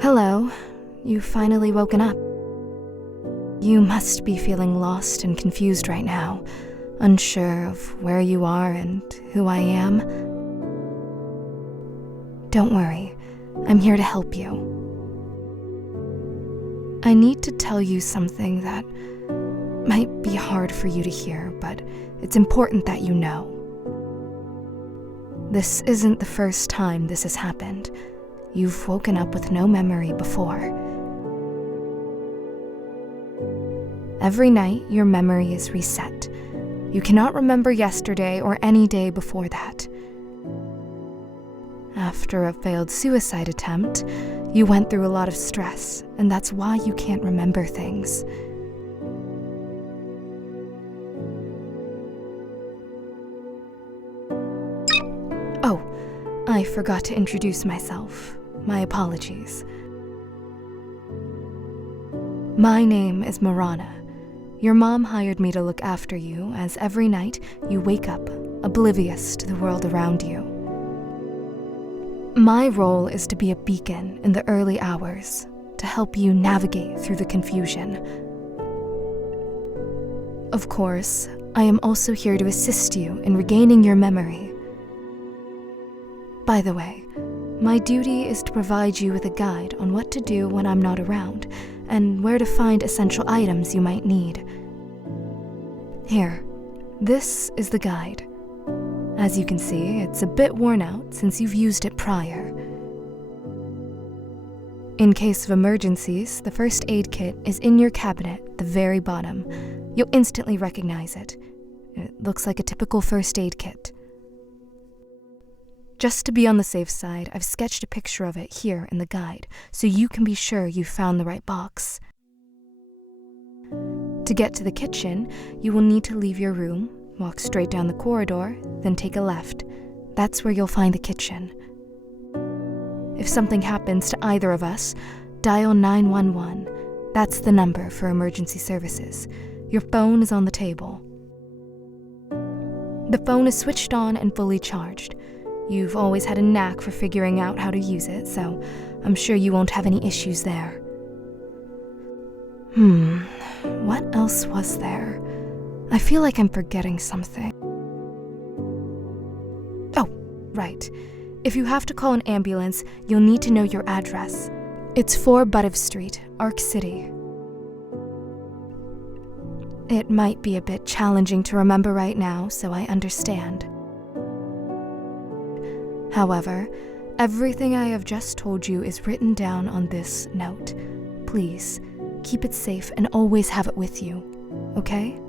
Hello, you've finally woken up. You must be feeling lost and confused right now, unsure of where you are and who I am. Don't worry, I'm here to help you. I need to tell you something that might be hard for you to hear, but it's important that you know. This isn't the first time this has happened. You've woken up with no memory before. Every night, your memory is reset. You cannot remember yesterday or any day before that. After a failed suicide attempt, you went through a lot of stress, and that's why you can't remember things. Oh, I forgot to introduce myself. My apologies. My name is Marana. Your mom hired me to look after you, as every night you wake up oblivious to the world around you. My role is to be a beacon in the early hours, to help you navigate through the confusion. Of course, I am also here to assist you in regaining your memory. By the way, my duty is to provide you with a guide on what to do when I'm not around, and where to find essential items you might need. Here, this is the guide. As you can see, it's a bit worn out since you've used it prior. In case of emergencies, the first aid kit is in your cabinet at the very bottom. You'll instantly recognize it. It looks like a typical first aid kit. Just to be on the safe side, I've sketched a picture of it here in the guide, so you can be sure you found the right box. To get to the kitchen, you will need to leave your room, walk straight down the corridor, then take a left. That's where you'll find the kitchen. If something happens to either of us, dial 911. That's the number for emergency services. Your phone is on the table. The phone is switched on and fully charged. You've always had a knack for figuring out how to use it, so I'm sure you won't have any issues there. What else was there? I feel like I'm forgetting something. Oh, right. If you have to call an ambulance, you'll need to know your address. It's 4 Buttiff Street, Arc City. It might be a bit challenging to remember right now, so I understand. However, everything I have just told you is written down on this note. Please, keep it safe and always have it with you, okay?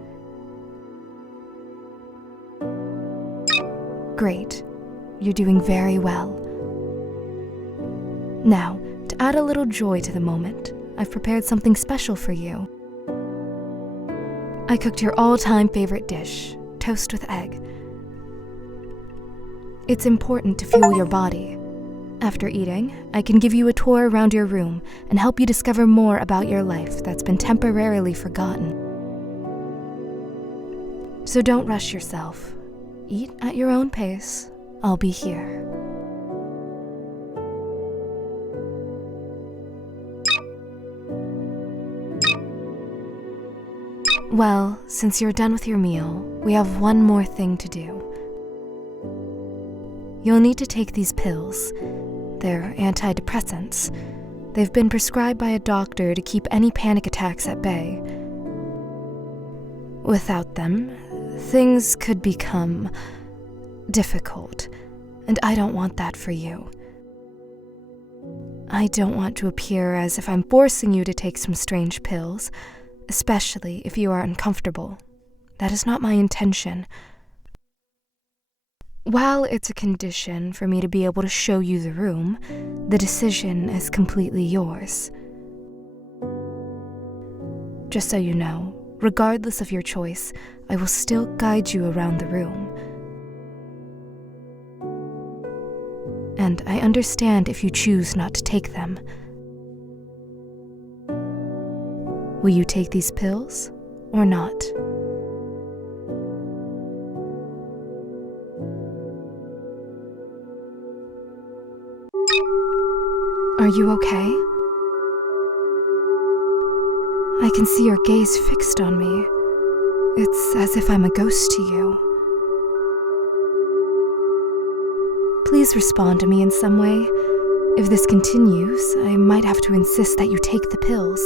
Great. You're doing very well. Now, to add a little joy to the moment, I've prepared something special for you. I cooked your all-time favorite dish, toast with egg. It's important to fuel your body. After eating, I can give you a tour around your room and help you discover more about your life that's been temporarily forgotten. So don't rush yourself. Eat at your own pace. I'll be here. Well, since you're done with your meal, we have one more thing to do. You'll need to take these pills. They're antidepressants. They've been prescribed by a doctor to keep any panic attacks at bay. Without them, things could become difficult, and I don't want that for you. I don't want to appear as if I'm forcing you to take some strange pills, especially if you are uncomfortable. That is not my intention. While it's a condition for me to be able to show you the room, the decision is completely yours. Just so you know, regardless of your choice, I will still guide you around the room. and I understand if you choose not to take them. Will you take these pills or not? Are you okay? I can see your gaze fixed on me. It's as if I'm a ghost to you. Please respond to me in some way. If this continues, I might have to insist that you take the pills.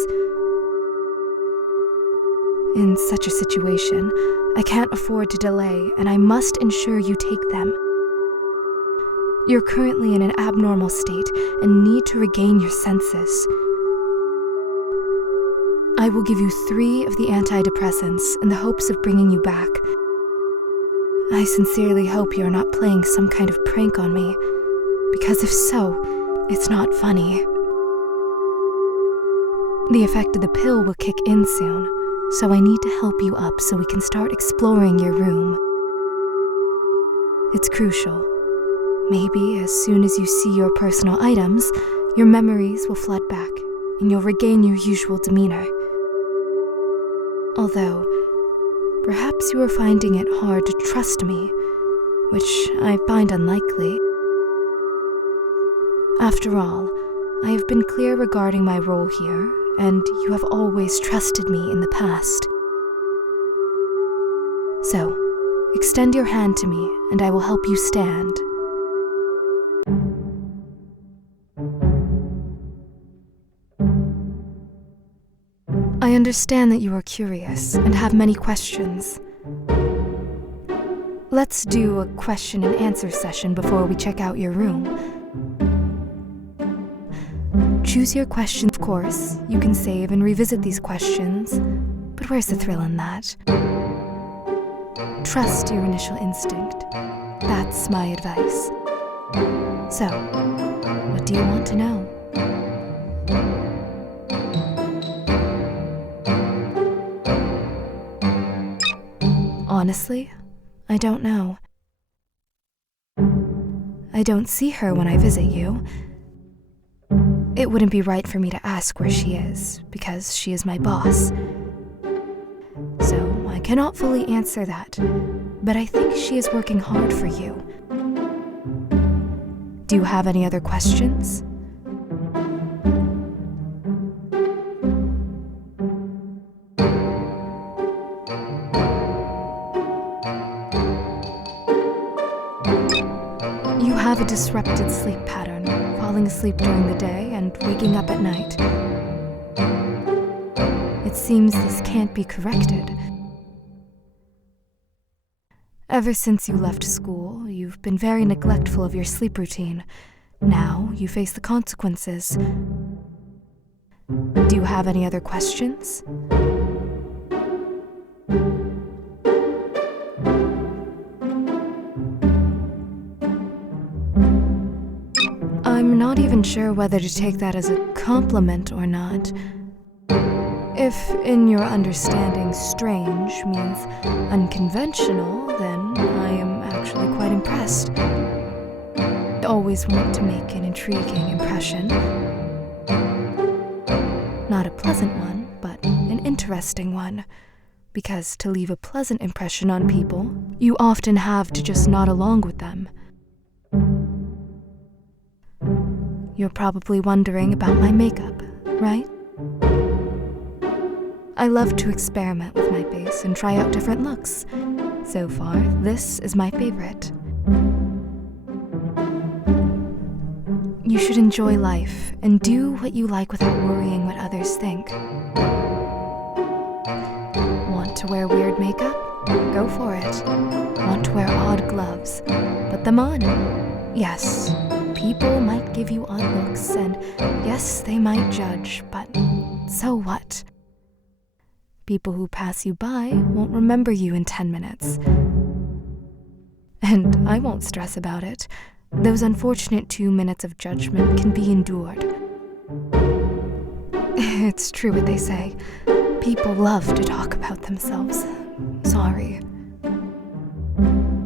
In such a situation, I can't afford to delay, and I must ensure you take them. You're currently in an abnormal state and need to regain your senses. I will give you 3 of the antidepressants in the hopes of bringing you back. I sincerely hope you're not playing some kind of prank on me, because if so, it's not funny. The effect of the pill will kick in soon, so I need to help you up so we can start exploring your room. It's crucial. Maybe as soon as you see your personal items, your memories will flood back, and you'll regain your usual demeanor. Although, perhaps you are finding it hard to trust me, which I find unlikely. After all, I have been clear regarding my role here, and you have always trusted me in the past. So, extend your hand to me, and I will help you stand. I understand that you are curious and have many questions. Let's do a question and answer session before we check out your room. Choose your question, of course. You can save and revisit these questions, but where's the thrill in that? Trust your initial instinct. That's my advice. So, what do you want to know? Honestly, I don't know. I don't see her when I visit you. It wouldn't be right for me to ask where she is, because she is my boss. So I cannot fully answer that, but I think she is working hard for you. Do you have any other questions? You have a disrupted sleep pattern, falling asleep during the day and waking up at night. It seems this can't be corrected. Ever since you left school, you've been very neglectful of your sleep routine. Now you face the consequences. Do you have any other questions? I'm not even sure whether to take that as a compliment or not. If, in your understanding, strange means unconventional, then I am actually quite impressed. I always want to make an intriguing impression. Not a pleasant one, but an interesting one. Because to leave a pleasant impression on people, you often have to just nod along with them. You're probably wondering about my makeup, right? I love to experiment with my face and try out different looks. So far, this is my favorite. You should enjoy life and do what you like without worrying what others think. Want to wear weird makeup? Go for it. Want to wear odd gloves? Put them on. Yes, people might give you odd looks, and yes, they might judge, but so what? People who pass you by won't remember you in 10 minutes. And I won't stress about it. Those unfortunate 2 minutes of judgment can be endured. It's true what they say. People love to talk about themselves. Sorry.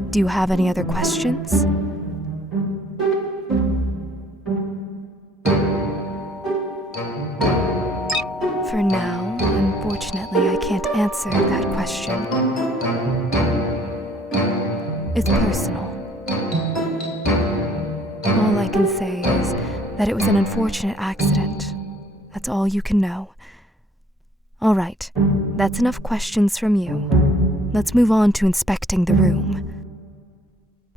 Do you have any other questions? answer that question. It's personal. All I can say is that it was an unfortunate accident. That's all you can know. All right, that's enough questions from you. Let's move on to inspecting the room.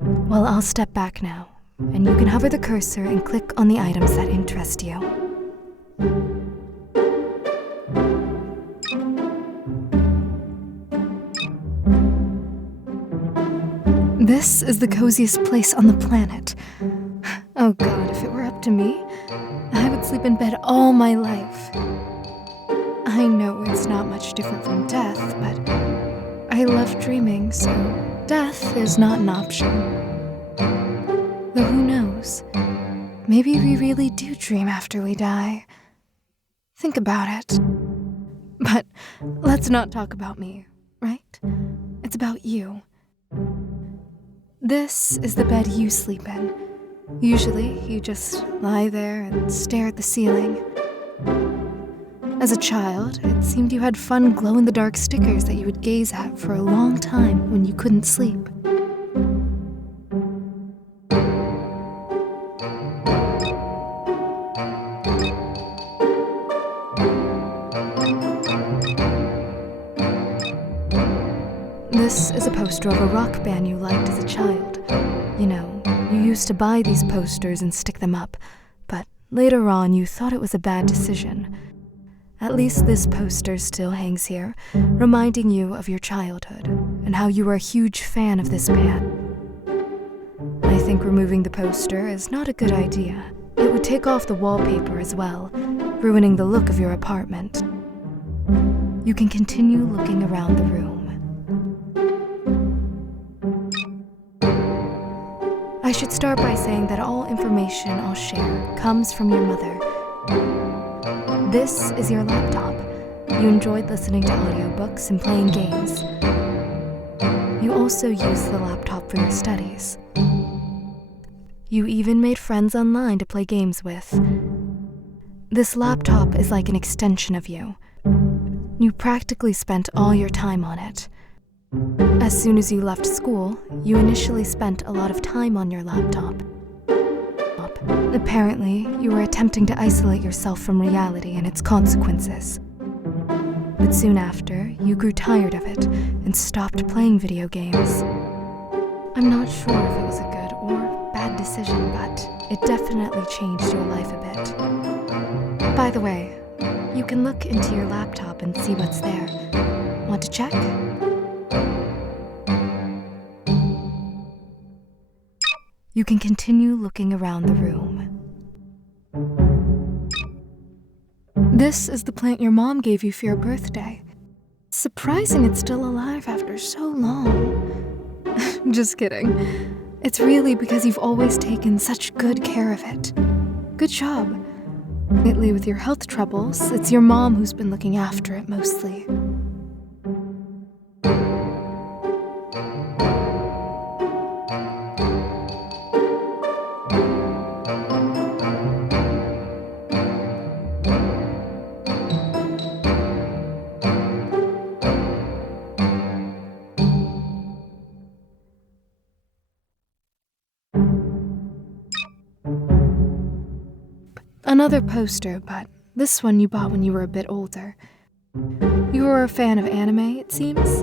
Well, I'll step back now, and you can hover the cursor and click on the items that interest you. This is the coziest place on the planet. Oh God, if it were up to me, I would sleep in bed all my life. I know it's not much different from death, but I love dreaming, so death is not an option. Though who knows? Maybe we really do dream after we die. Think about it. But let's not talk about me, right? It's about you. This is the bed you sleep in. Usually, you just lie there and stare at the ceiling. As a child, it seemed you had fun glow-in-the-dark stickers that you would gaze at for a long time when you couldn't sleep. This is a poster of a rock band you liked as a child. You know, you used to buy these posters and stick them up, but later on you thought it was a bad decision. At least this poster still hangs here, reminding you of your childhood and how you were a huge fan of this band. I think removing the poster is not a good idea. It would take off the wallpaper as well, ruining the look of your apartment. You can continue looking around the room. I should start by saying that all information I'll share comes from your mother. This is your laptop. You enjoyed listening to audiobooks and playing games. You also use the laptop for your studies. You even made friends online to play games with. This laptop is like an extension of you. You practically spent all your time on it. As soon as you left school, you initially spent a lot of time on your laptop. Apparently, you were attempting to isolate yourself from reality and its consequences. But soon after, you grew tired of it and stopped playing video games. I'm not sure if it was a good or bad decision, but it definitely changed your life a bit. By the way, you can look into your laptop and see what's there. Want to check? You can continue looking around the room. This is the plant your mom gave you for your birthday. Surprising it's still alive after so long. Just kidding. It's really because you've always taken such good care of it. Good job. Lately, with your health troubles, it's your mom who's been looking after it mostly. Another poster, but this one you bought when you were a bit older. You were a fan of anime, it seems?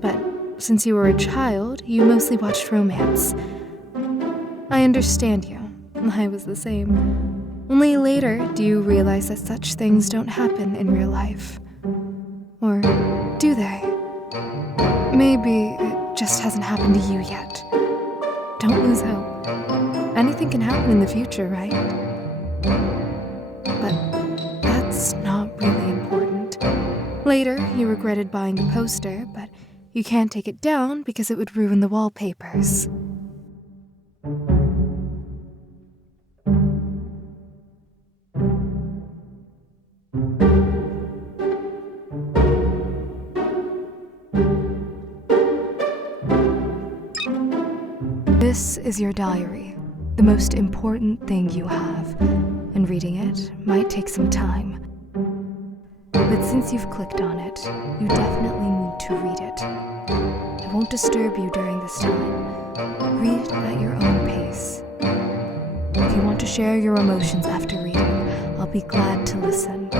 But since you were a child, you mostly watched romance. I understand you. I was the same. Only later do you realize that such things don't happen in real life. Or do they? Maybe it just hasn't happened to you yet. Don't lose hope. Anything can happen in the future, right? But that's not really important. Later, you regretted buying the poster, but you can't take it down because it would ruin the wallpapers. This is your diary, the most important thing you have, and reading it might take some time. But since you've clicked on it, you definitely need to read it. I won't disturb you during this time. Read it at your own pace. If you want to share your emotions after reading, I'll be glad to listen.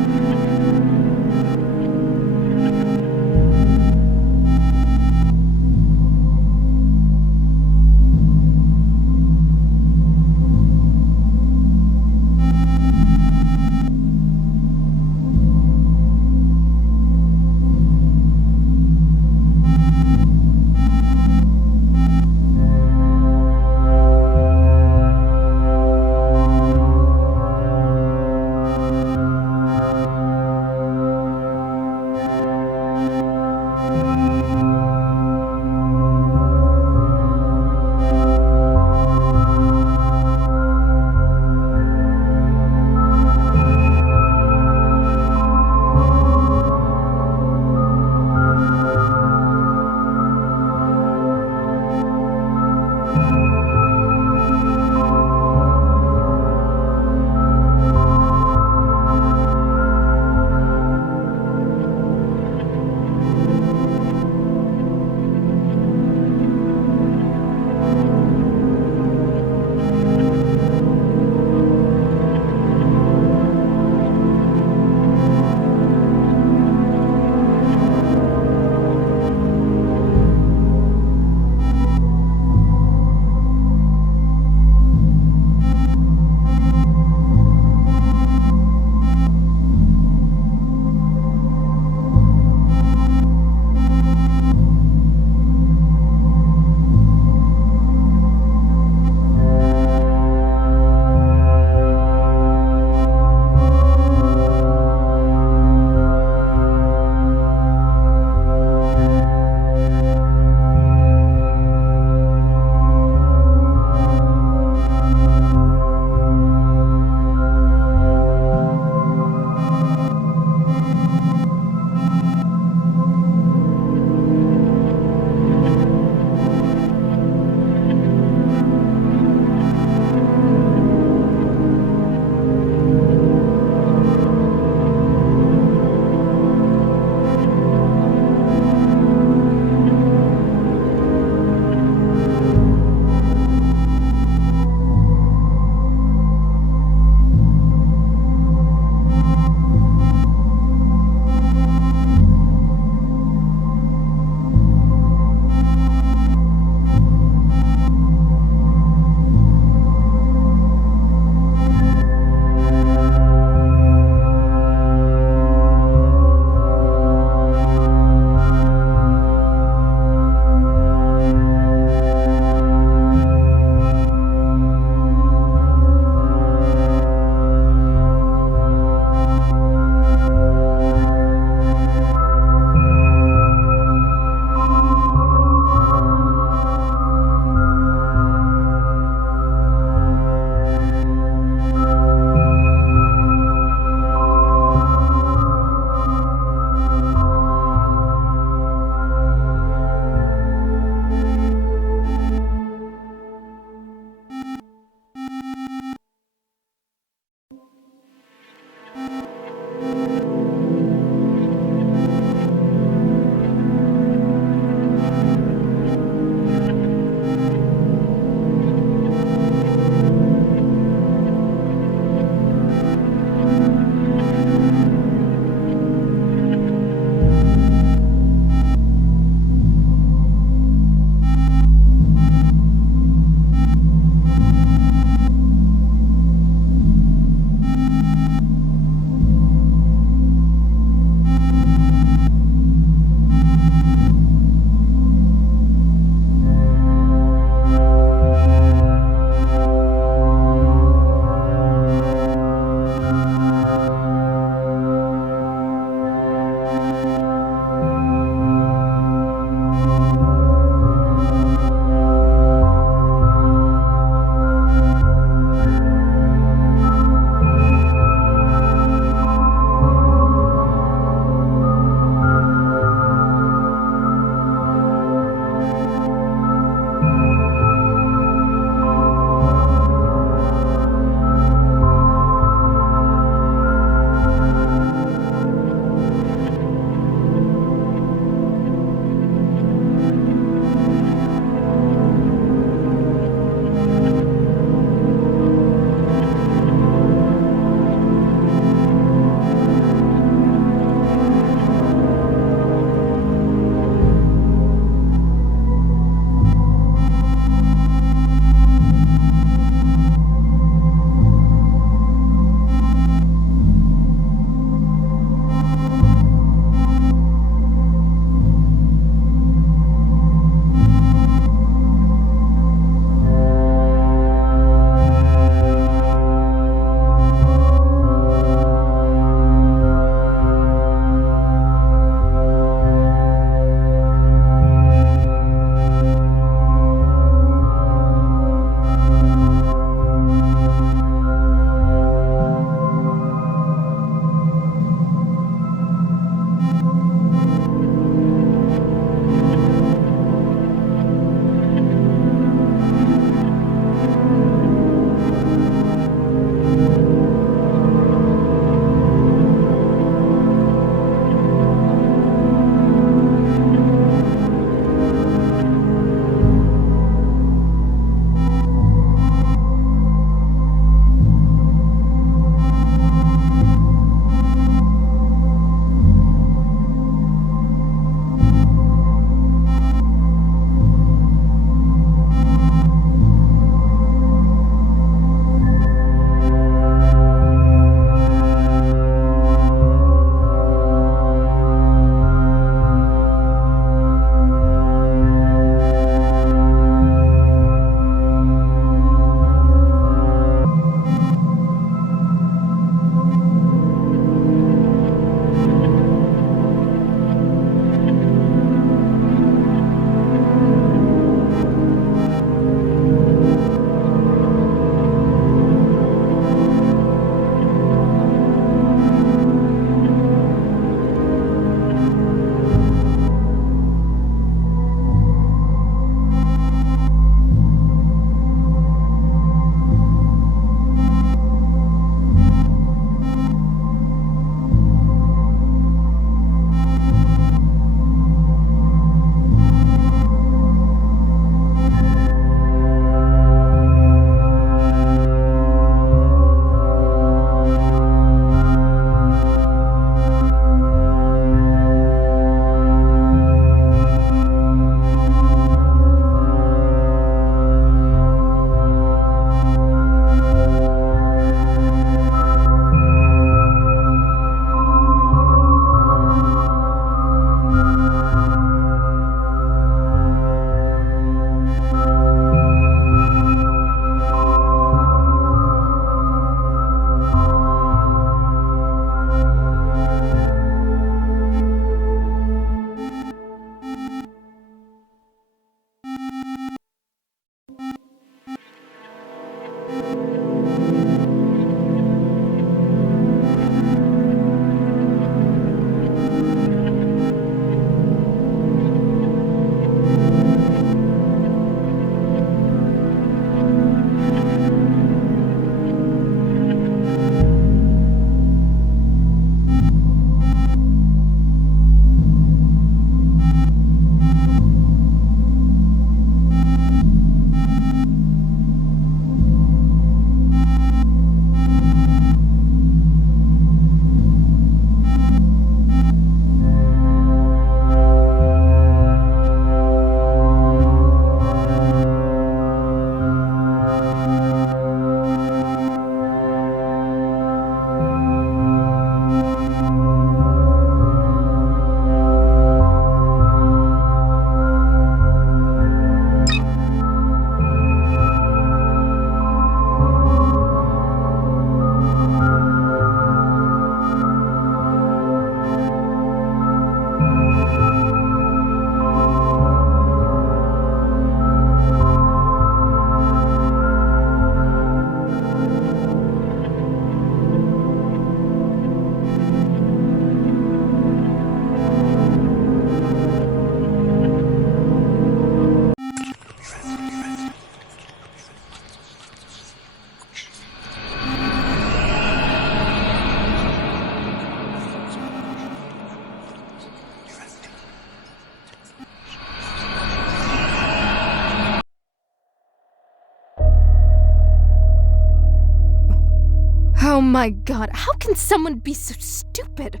Oh my god, how can someone be so stupid?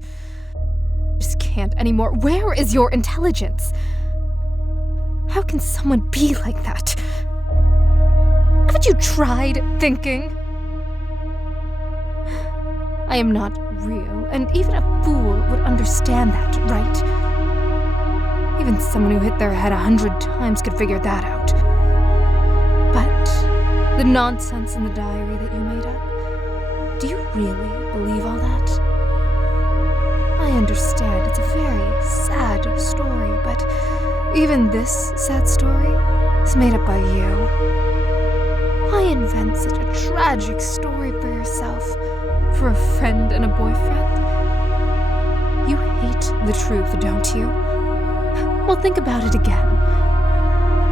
I just can't anymore. Where is your intelligence? How can someone be like that? Haven't you tried thinking? I am not real, and even a fool would understand that, right? Even someone who hit their head 100 times could figure that out. But the nonsense in the diary that you made up, do you really believe all that? I understand it's a very sad story, but even this sad story is made up by you. Why invent such a tragic story for yourself? For a friend and a boyfriend? You hate the truth, don't you? Well, think about it again.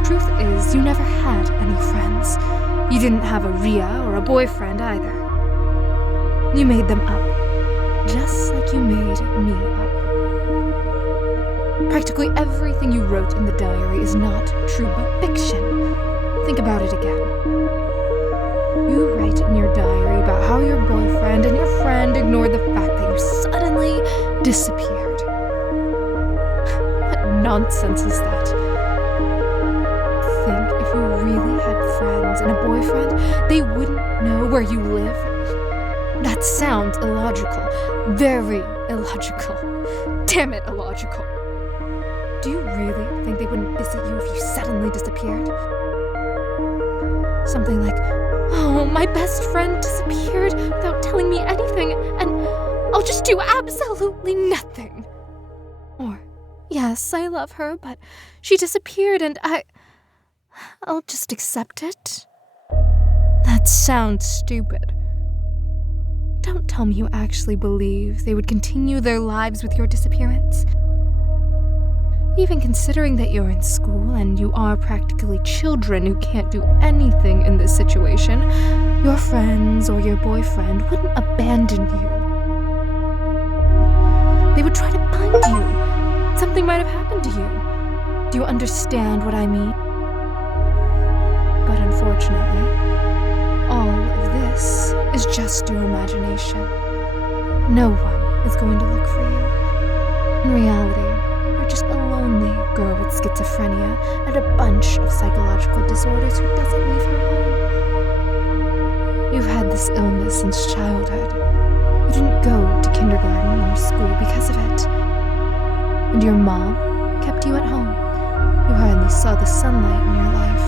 Truth is, you never had any friends. You didn't have a Rhea or a boyfriend either. You made them up, just like you made me up. Practically everything you wrote in the diary is not true, but fiction. Think about it again. You write in your diary about how your boyfriend and your friend ignored the fact that you suddenly disappeared. What nonsense is that? Think if you really had friends and a boyfriend, they wouldn't know where you live? That sounds illogical. Very illogical. Damn it, illogical. Do you really think they wouldn't visit you if you suddenly disappeared? Something like, oh, my best friend disappeared without telling me anything, and I'll just do absolutely nothing. Or, yes, I love her, but she disappeared and I'll just accept it. That sounds stupid. Don't tell me you actually believe they would continue their lives with your disappearance. Even considering that you're in school and you are practically children who can't do anything in this situation, your friends or your boyfriend wouldn't abandon you. They would try to find you. Something might have happened to you. Do you understand what I mean? But unfortunately, all of this is just your imagination. No one is going to look for you. In reality, you're just a lonely girl with schizophrenia and a bunch of psychological disorders who doesn't leave her home. You've had this illness since childhood. You didn't go to kindergarten or school because of it. And your mom kept you at home. You hardly saw the sunlight in your life.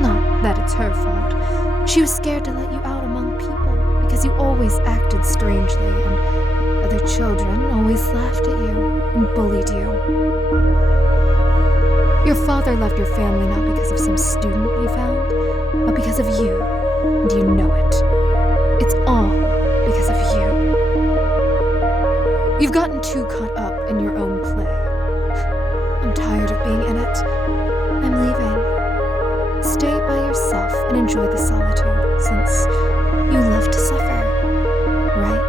Not that it's her fault. She was scared to let you out among people because you always acted strangely and other children always laughed at you and bullied you. Your father left your family not because of some student he found, but because of you, and you know it. It's all because of you. You've gotten too caught up in your own play. I'm tired of being in it. I'm leaving. Stay by yourself and enjoy the solitude, since you love to suffer, right?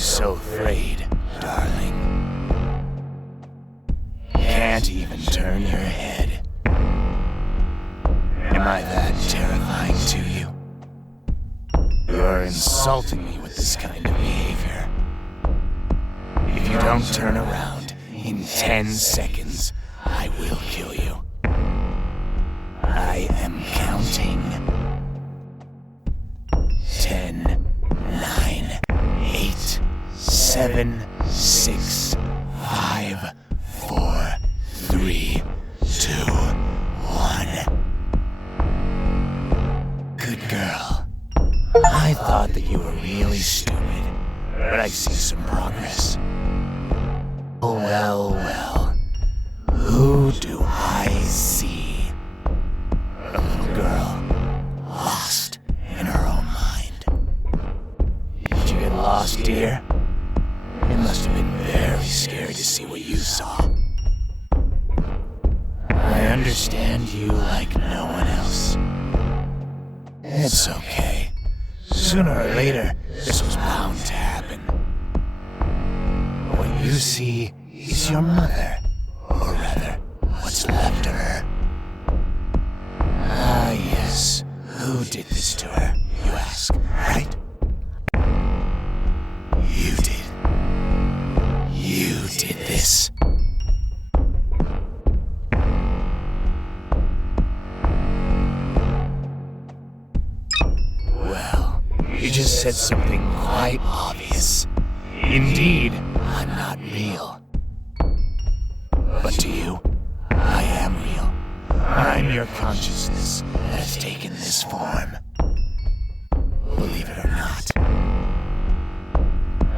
so afraid, darling? Can't even turn your head. Am I that terrifying to you? You're insulting me with this kind of behavior. If you don't turn around in 10 seconds, I will kill you. I am counting. 10, 9, 8, 7, 6, 5, 4, 3, 2, 1. Good girl. I thought that you were really stupid, but I see some progress. Well, well. Who do I see? A little girl, lost in her own mind. Did you get lost, dear? It must have been very scary to see what you saw. I understand you like no one else. It's okay. Sooner or later, this was bound to happen. What you see is your mother, or rather, what's left of her. Ah, yes. Who did this to her, you ask, right? You did. You did this. Well, you just said something quite obvious. Indeed, I'm not real. But to you, I am real. I'm your consciousness that has taken this form. Believe it or not.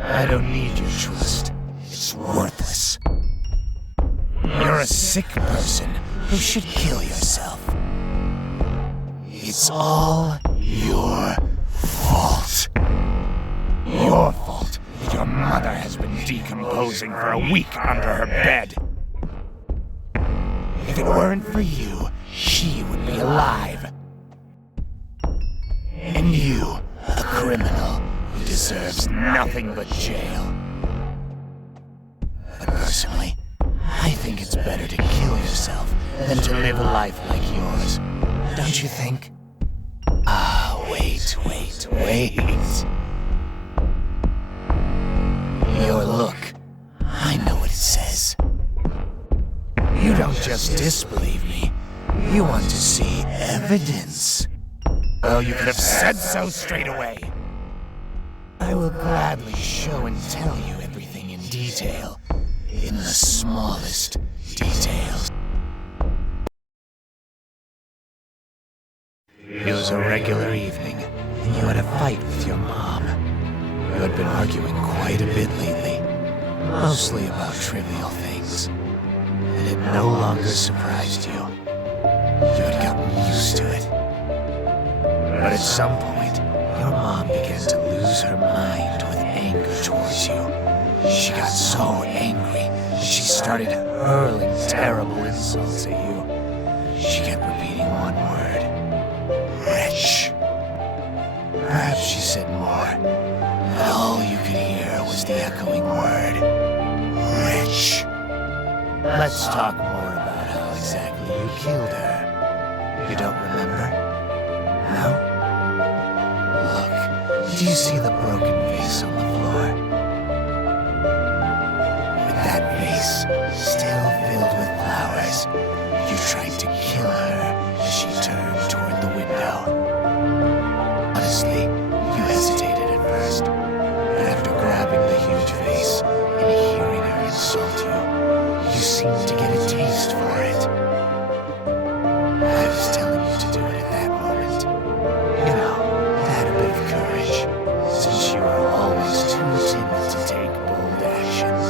I don't need your trust. It's worthless. You're a sick person who should kill yourself. It's all your fault. Your fault that your mother has been decomposing for a week under her bed. If it weren't for you, she would be alive. And you, a criminal who deserves nothing but jail. But personally, I think it's better to kill yourself than to live a life like yours. Don't you think? Ah, wait. Your look. I know what it says. You don't just disbelieve me. You want to see evidence. Well, you could have said so straight away. I will gladly show and tell you everything in detail. In the smallest details. It was a regular evening, and you had a fight with your mom. You had been arguing quite a bit lately, mostly about trivial things, and it no longer surprised you. You had gotten used to it. But at some point, your mom began to lose her mind with anger towards you. She got so angry that she started hurling terrible insults at you. She kept repeating one word. Wretch. Perhaps she said more, but all you could hear was the echoing word. Wretch. Let's talk more about how exactly you killed her. You don't remember? No? Look, do you see the broken vase on the floor? With that vase still filled with flowers, you tried to kill her as she turned toward the window. Honestly, you hesitated at first, but after grabbing the huge vase and hearing her insult you, you seemed to get a taste for it. I was telling you to do it at that moment. You know, to add a bit of courage, since you were always too timid to take bold actions.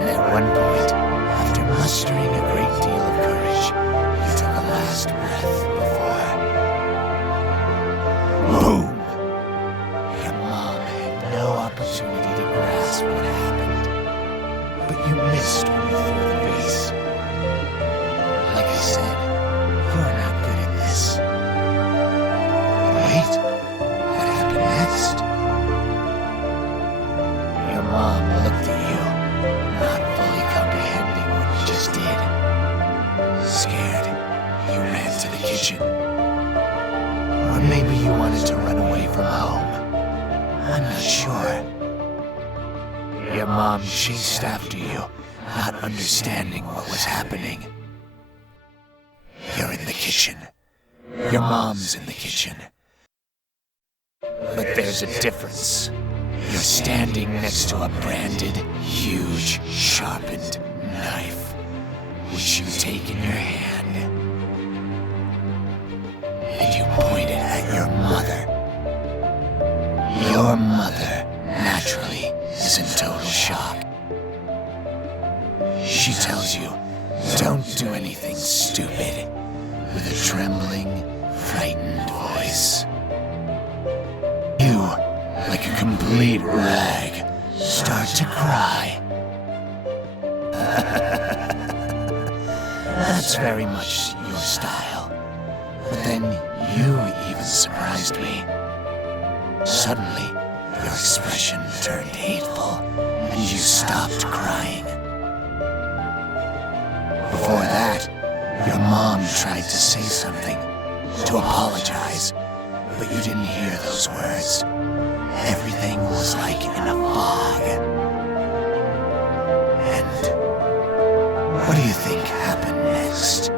And at one point, after mustering a great deal of courage, you took a last breath before... Boom! Your mom had no opportunity to grasp what happened, but you missed when you threw the vase. Like I said, you're not good at this. Wait, what happened next? wanted to run away from home? I'm not sure. Your mom chased after you, not understanding what was happening. You're in the kitchen. Your mom's in the kitchen. But there's a difference. You're standing next to a branded, huge, sharpened knife, which you take in your hand, and you point it at your mother. Your mother, naturally, is in total shock. She tells you, don't do anything stupid, with a trembling, frightened voice. You, like a complete rag, start to cry. That's very much your style. But then you even surprised me. Suddenly, your expression turned hateful, and you stopped crying. Before that, your mom tried to say something, to apologize, but you didn't hear those words. Everything was like in a fog. And what do you think happened next?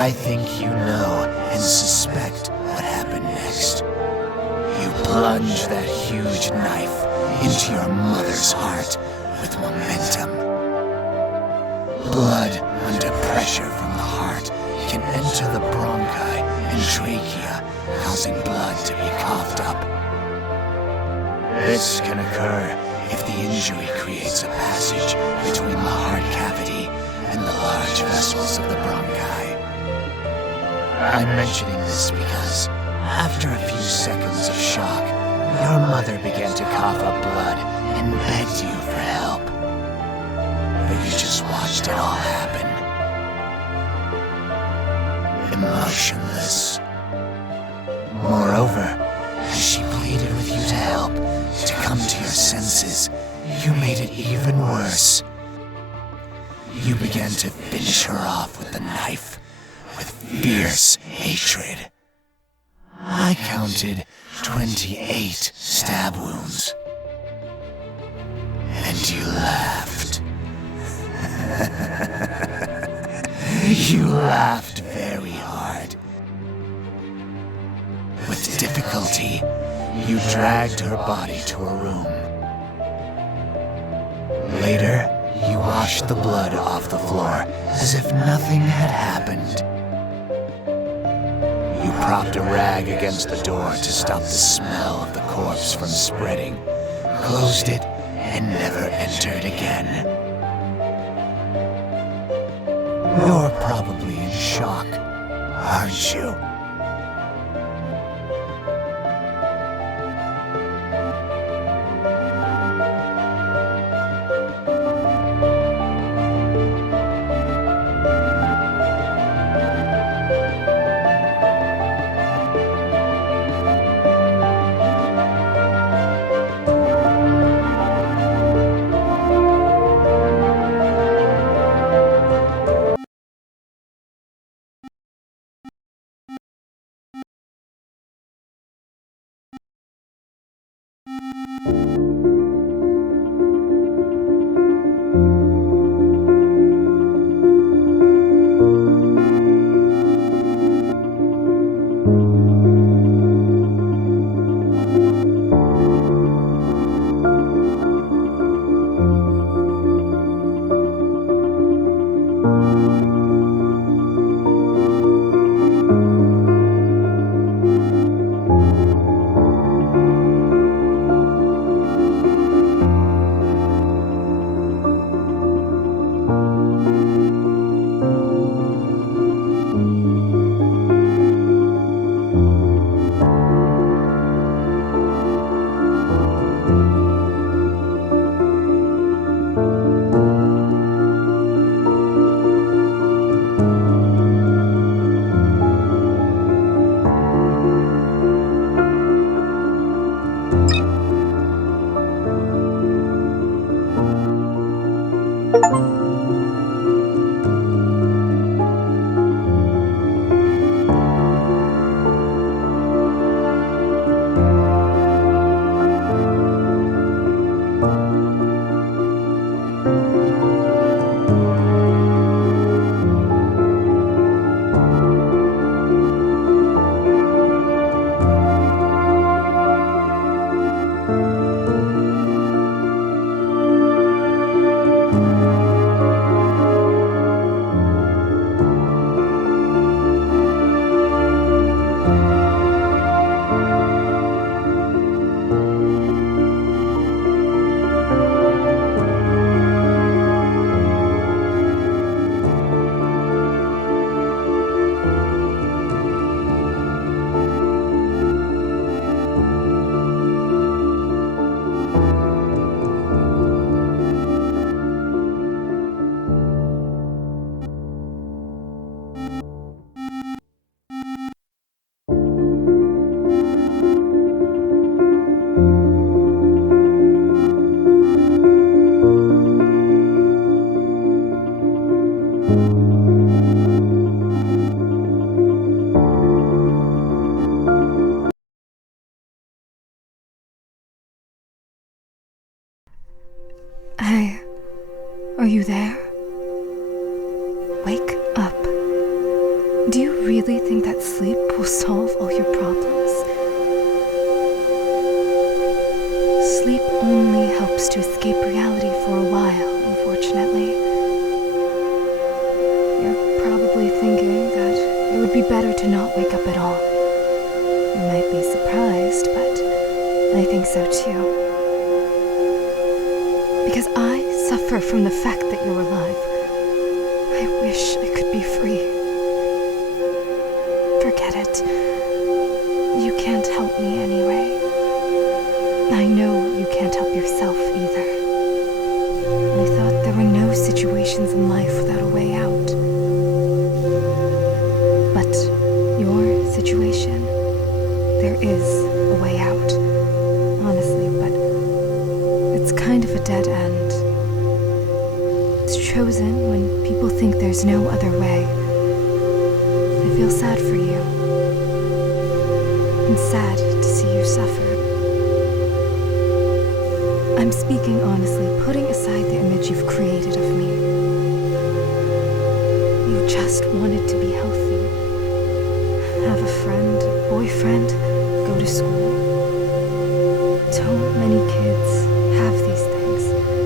I think you know and suspect what happened next. You plunge that huge knife into your mother's heart with momentum. Blood under pressure from the heart can enter the bronchi and trachea, causing blood to be coughed up. This can occur if the injury creates a passage between the heart cavity and the large vessels of the bronchi. I'm mentioning this because, after a few seconds of shock, your mother began to cough up blood and begged you for help. But you just watched it all happen. Emotionless. Moreover, as she pleaded with you to help, to come to your senses, you made it even worse. You began to finish her off with the knife, with fierce hatred. I counted 28 stab wounds. And you laughed. You laughed very hard. With difficulty, you dragged her body to a room. Later, you washed the blood off the floor as if nothing had happened. You propped a rag against the door to stop the smell of the corpse from spreading, closed it, and never entered again. You're probably in shock, aren't you? you there? Wake up. Do you really think that sleep will solve all your problems? Sleep only helps to escape reality for a while, unfortunately. You're probably thinking that it would be better to not wake up at all. You might be surprised, but I think so too. Because I suffer from the fact that you're alive. I wish I could be free. Forget it. You can't help me anyway. I know you can't help yourself either. I thought there were no situations in life without a way out. But your situation, there is a way out, honestly, but it's kind of a dead end. It's chosen when people think there's no other way. I feel sad for you. And sad to see you suffer. I'm speaking honestly, putting aside the image you've created of me. You just wanted to be healthy. Have a friend, a boyfriend, go to school. So many kids have these things,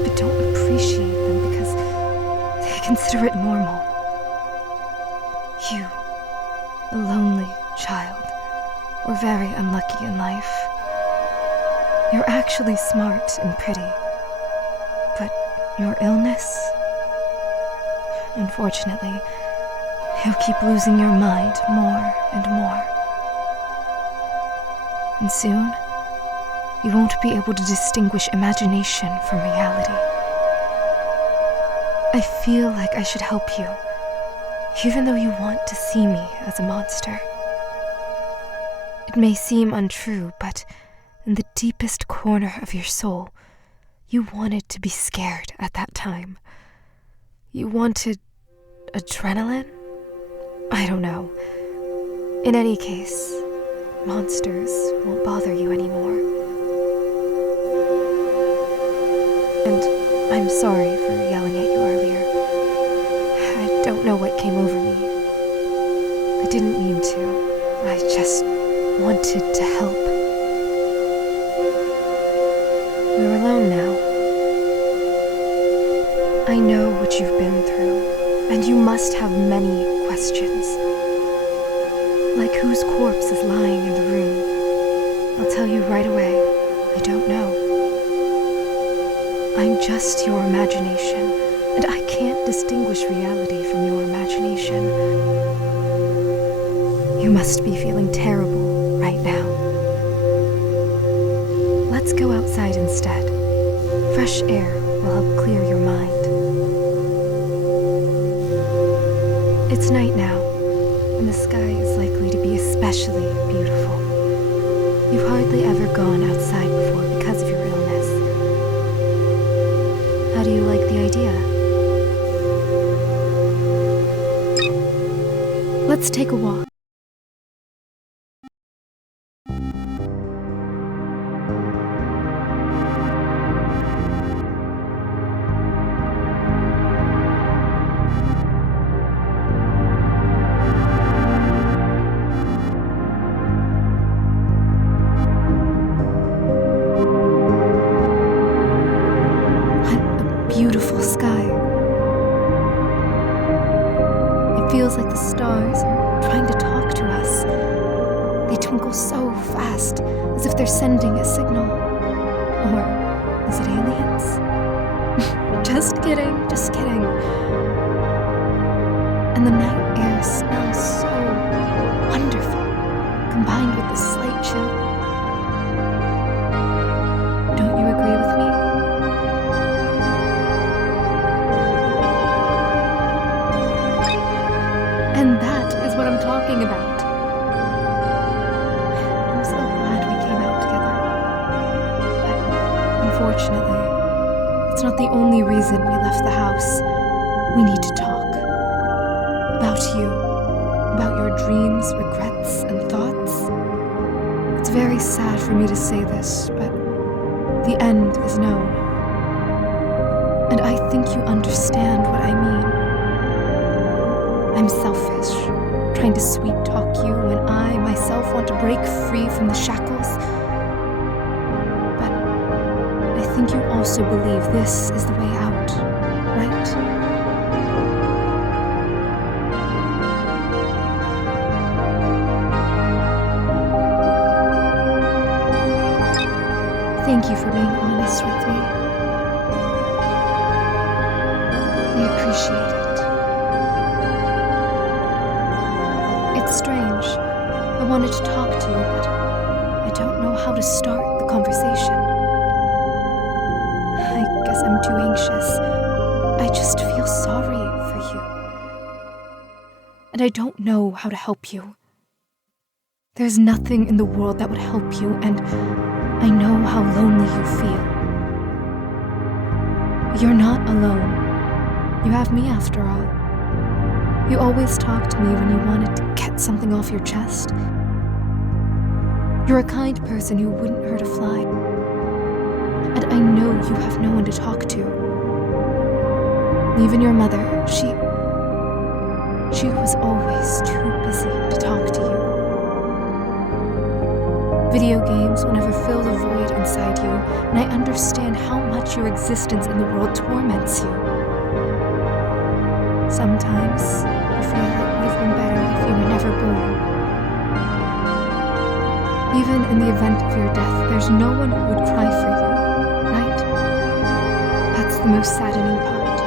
but don't appreciate them because they consider it normal. You, a lonely child, were very unlucky in life. You're actually smart and pretty, but your illness, unfortunately, you'll keep losing your mind more and more. And soon, you won't be able to distinguish imagination from reality. I feel like I should help you, even though you want to see me as a monster. It may seem untrue, but in the deepest corner of your soul, you wanted to be scared at that time. You wanted adrenaline? I don't know. In any case, monsters won't bother you anymore. And I'm sorry for yelling at you earlier. I don't know what came over me. I didn't mean to. I just wanted to help. You're alone now. I know what you've been through, and you must have many questions. Like whose corpse is lying in the room? I'll tell you right away, I don't know. I'm just your imagination, and I can't distinguish reality from your imagination. You must be feeling terrible right now. Let's go outside instead. Fresh air will help clear your mind. It's night now, and the sky is likely to be especially beautiful. You've hardly ever gone outside before because of your illness. How do you like the idea? Let's take a walk. Beautiful sky. It feels like the stars are trying to talk to us. They twinkle so fast, as if they're sending a signal. Or is it aliens? Just kidding, just kidding. And the night air smells so wonderful, combined with the slight chill. Don't you agree with me? And that is what I'm talking about. I'm so glad we came out together. But unfortunately, it's not the only reason we left the house. We need to talk. About you. About your dreams, regrets, and thoughts. It's very sad for me to say this, but the end is known. And I think you understand what I mean. I'm selfish, trying to sweet-talk you when I myself want to break free from the shackles. But I think you also believe this is the way out, right? Thank you for being honest with me. I appreciate it. It's strange. I wanted to talk to you, but I don't know how to start the conversation. I guess I'm too anxious. I just feel sorry for you. And I don't know how to help you. There's nothing in the world that would help you, and I know how lonely you feel. You're not alone. You have me after all. You always talk to me when you wanted to get something off your chest. You're a kind person who wouldn't hurt a fly. And I know you have no one to talk to. Even your mother, she was always too busy to talk to you. Video games will never fill the void inside you, and I understand how much your existence in the world torments you. Sometimes you feel like it would have been better if you were never born. Even in the event of your death, there's no one who would cry for you, right? That's the most saddening part.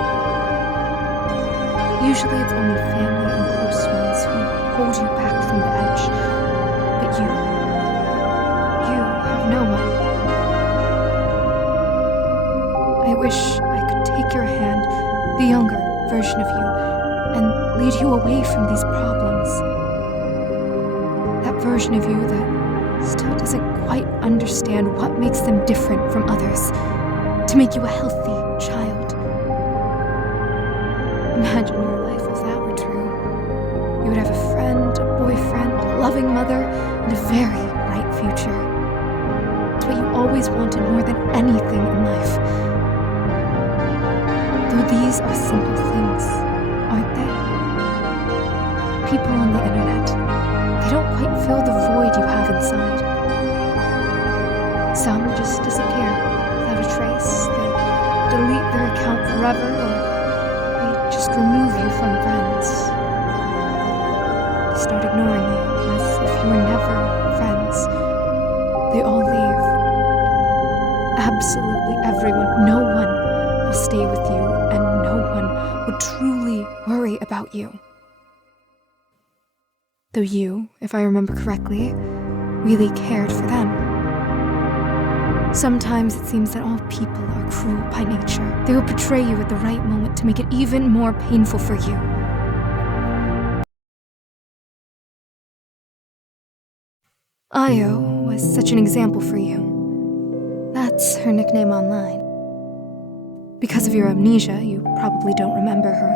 Usually it's only family and close ones who hold you back from the edge, but you have no one. I wish I could take your hand, the younger version of you, and lead you away from these problems. That version of you that still doesn't quite understand what makes them different from others, to make you a healthy child. Imagine your life if that were true. You would have a friend, a boyfriend, a loving mother, and a very bright future. It's what you always wanted more than anything in life. Though these are simple things, aren't they? People on the internet, they don't quite fill the void you have inside. Some just disappear without a trace. They delete their account forever, or they just remove you from friends. They start ignoring you as if you were never friends. They all leave. Absolutely everyone, no one will stay with you, and no one will truly worry about you. Though you, if I remember correctly, really cared for them. Sometimes it seems that all people are cruel by nature. They will betray you at the right moment to make it even more painful for you. Io was such an example for you. That's her nickname online. Because of your amnesia, you probably don't remember her.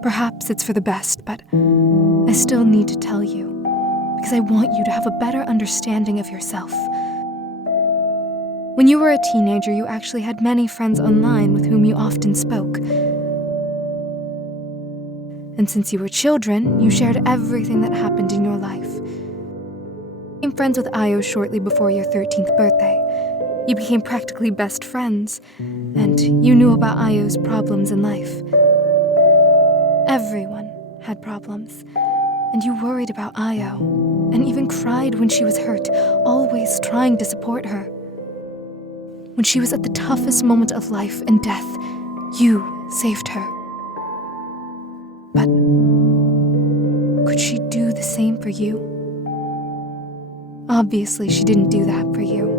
Perhaps it's for the best, but I still need to tell you, because I want you to have a better understanding of yourself. When you were a teenager, you actually had many friends online with whom you often spoke. And since you were children, you shared everything that happened in your life. You became friends with Io shortly before your 13th birthday. You became practically best friends, and you knew about Io's problems in life. Everyone had problems, and you worried about Io, and even cried when she was hurt, always trying to support her. When she was at the toughest moment of life and death, you saved her. But could she do the same for you? Obviously, she didn't do that for you.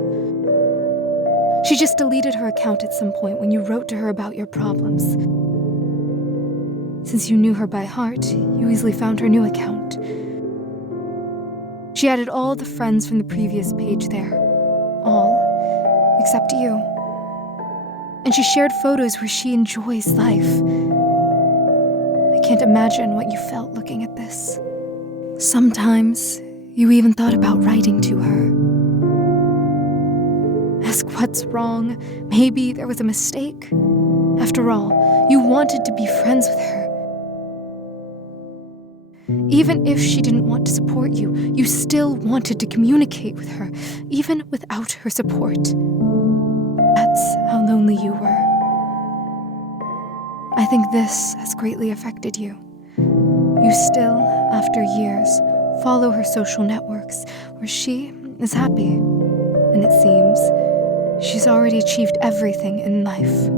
She just deleted her account at some point when you wrote to her about your problems. Since you knew her by heart, you easily found her new account. She added all the friends from the previous page there. All except you. And she shared photos where she enjoys life. I can't imagine what you felt looking at this. Sometimes, you even thought about writing to her. Ask what's wrong. Maybe there was a mistake. After all, you wanted to be friends with her. Even if she didn't want to support you, you still wanted to communicate with her, even without her support. That's how lonely you were. I think this has greatly affected you. You still, after years, follow her social networks, where she is happy. And it seems she's already achieved everything in life.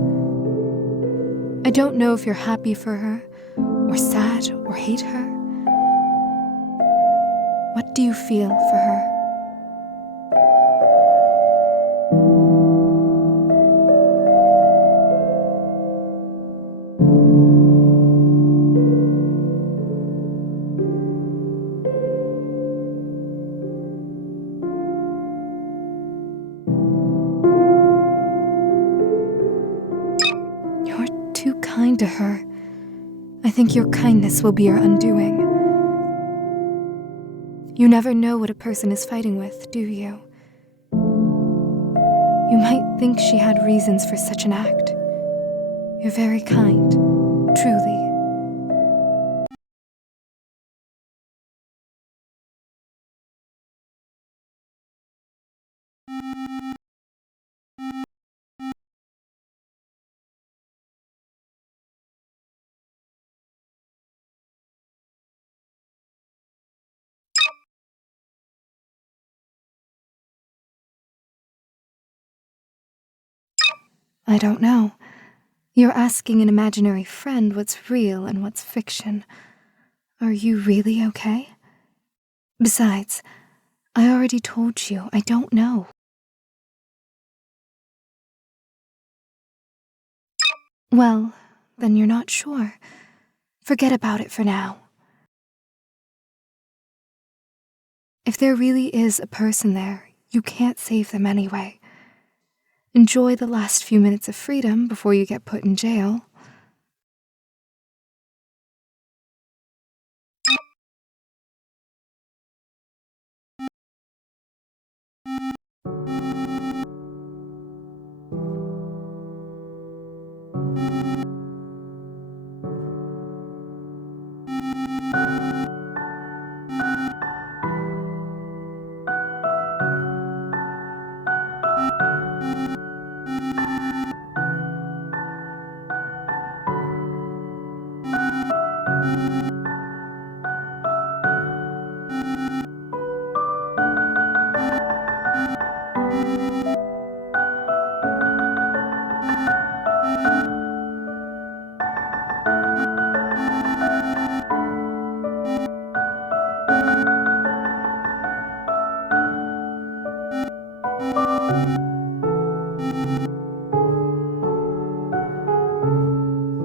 I don't know if you're happy for her, or sad, or hate her. What do you feel for her? You're too kind to her. I think your kindness will be your undoing. You never know what a person is fighting with, do you? You might think she had reasons for such an act. You're very kind, truly. I don't know. You're asking an imaginary friend what's real and what's fiction. Are you really okay? Besides, I already told you I don't know. Well, then you're not sure. Forget about it for now. If there really is a person there, you can't save them anyway. Enjoy the last few minutes of freedom before you get put in jail.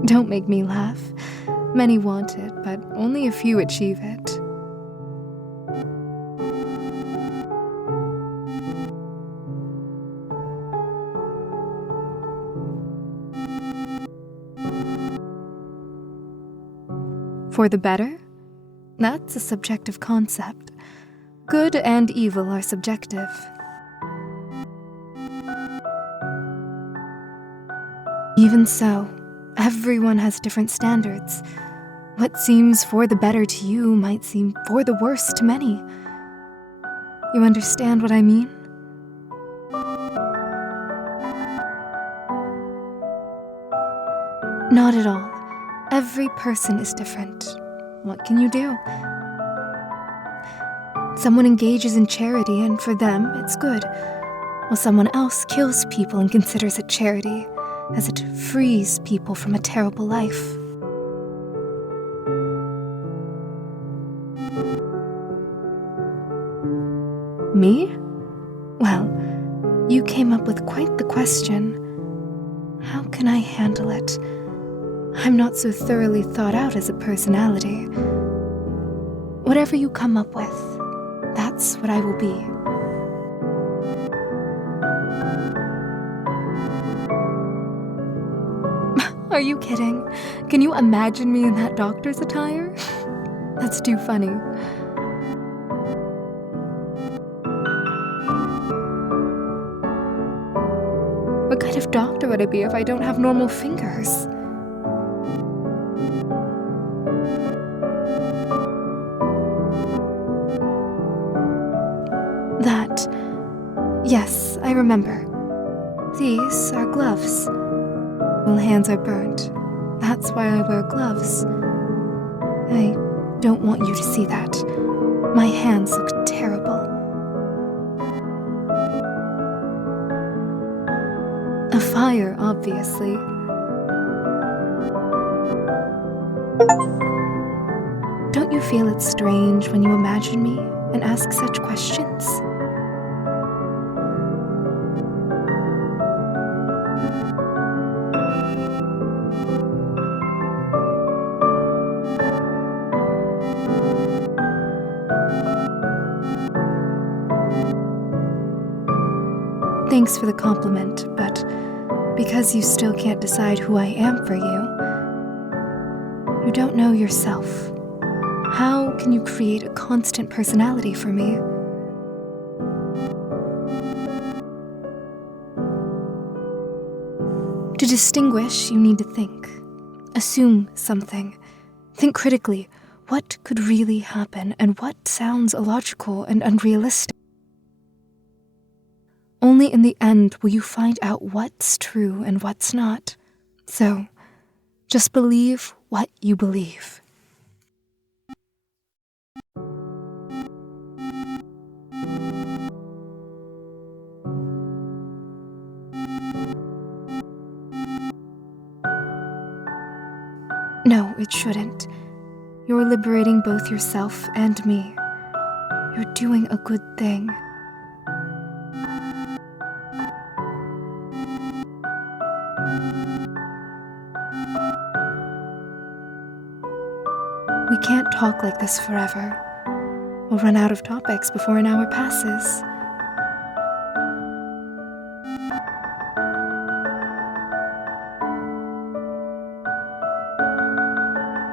Don't make me laugh. Many want it, but only a few achieve it. For the better? That's a subjective concept. Good and evil are subjective. Even so, everyone has different standards. What seems for the better to you might seem for the worse to many. You understand what I mean? Not at all. Every person is different. What can you do? Someone engages in charity, and for them, it's good, while someone else kills people and considers it charity, as it frees people from a terrible life. Me? Well, you came up with quite the question. How can I handle it? I'm not so thoroughly thought out as a personality. Whatever you come up with, that's what I will be. Are you kidding? Can you imagine me in that doctor's attire? That's too funny. What What kind of doctor would I be if I don't have normal fingers? That. Yes, I remember. These are gloves. Well, hands are burnt. That's why I wear gloves. I don't want you to see that. My hands look terrible. A fire, obviously. Don't you feel it's strange when you imagine me and ask such questions? Thanks for the compliment, but because you still can't decide who I am for you, you don't know yourself. How can you create a constant personality for me? To distinguish, you need to think. Assume something. Think critically. What could really happen and what sounds illogical and unrealistic? Only in the end will you find out what's true and what's not. So, just believe what you believe. No, it shouldn't. You're liberating both yourself and me. You're doing a good thing. We can't talk like this forever. We'll run out of topics before an hour passes.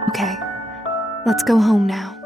Okay, let's go home now.